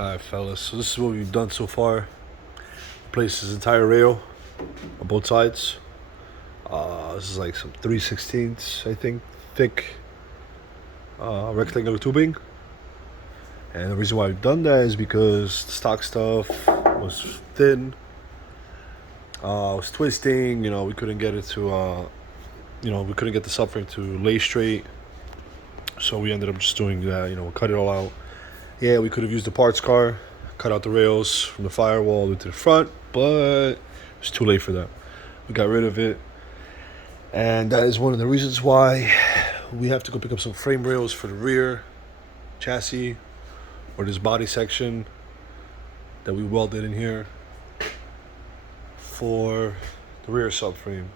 Alright, fellas, so this is what we've done so far. Replaced his entire rail on both sides. This is like some 3/16, I think, thick rectangular tubing. And the reason why we've done that is because the stock stuff was thin, was twisting. We couldn't get it to, we couldn't get the subframe to lay straight. So we ended up just doing that. Cut it all out. Yeah, we could have used the parts car, cut out the rails from the firewall into the front, but it's too late for that. We got rid of it, and that is one of the reasons why we have to go pick up some frame rails for the rear chassis or this body section that we welded in here for the rear subframe.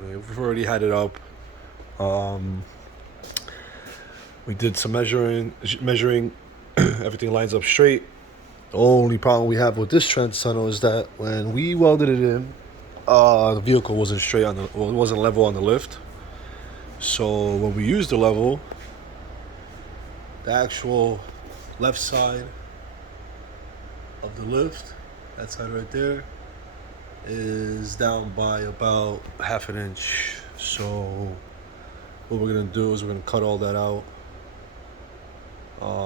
We've already had it up. We did some measuring. Everything lines up straight. The only problem we have with this trans tunnel is that when we welded it in, the vehicle wasn't it wasn't level on the lift. So when we used the level, the actual left side of the lift, that side right there, is down by about 1/2 inch. So what we're gonna do is we're gonna cut all that out.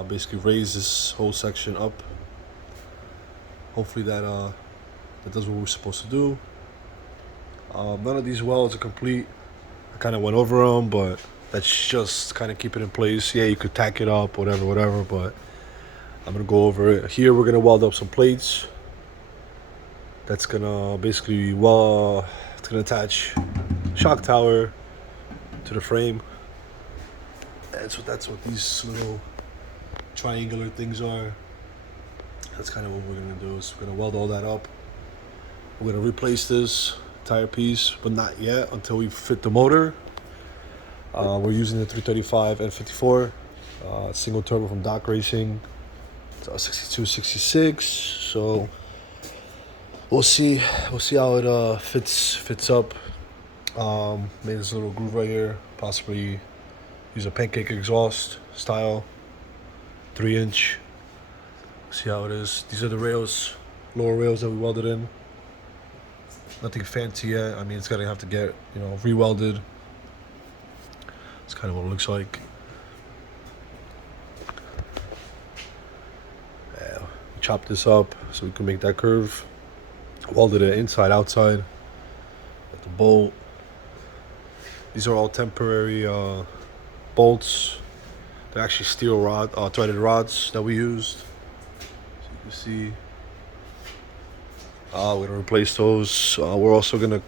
Basically raise this whole section up. Hopefully that does what we're supposed to do. None of these welds are complete. I kind of went over them, but that's just kind of keep it in place. Yeah, you could tack it up, whatever, but I'm gonna go over it. Here we're gonna weld up some plates. That's gonna basically it's gonna attach shock tower to the frame. And so that's what these little triangular things are. That's kind of what we're gonna do. Is we're gonna weld all that up. We're gonna replace this entire piece, but not yet until we fit the motor. We're using the 335 n54 single turbo from Dock Racing. It's 62, 66. So we'll see how it fits up. Made this little groove right here. Possibly use a pancake exhaust style. 3-inch. See how it is. These are the rails, lower rails that we welded in. Nothing fancy yet. I mean, it's gonna have to get re-welded. That's kind of what it looks like. Yeah, we chopped this up so we can make that curve. Welded it inside, outside. Got the bolt. These are all temporary bolts. They're actually steel threaded rods that we used. So you can see, we're gonna replace those. We're also gonna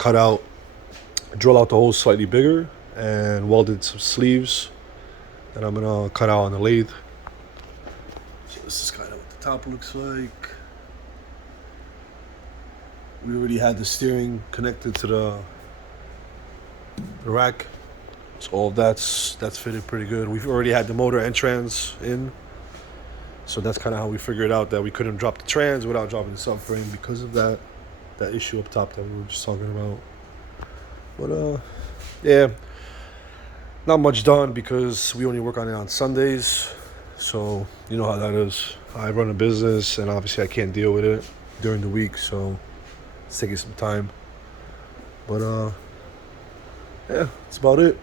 drill out the holes slightly bigger, and welded some sleeves that I'm gonna cut out on the lathe. So this is kind of what the top looks like. We already had the steering connected to the rack. So all of that's fitted pretty good. We've already had the motor and trans in. So that's kind of how we figured out that we couldn't drop the trans without dropping the subframe because of that issue up top that we were just talking about. But yeah, not much done because we only work on it on Sundays. So you know how that is. I run a business and obviously I can't deal with it during the week, so it's taking some time. But yeah, that's about it.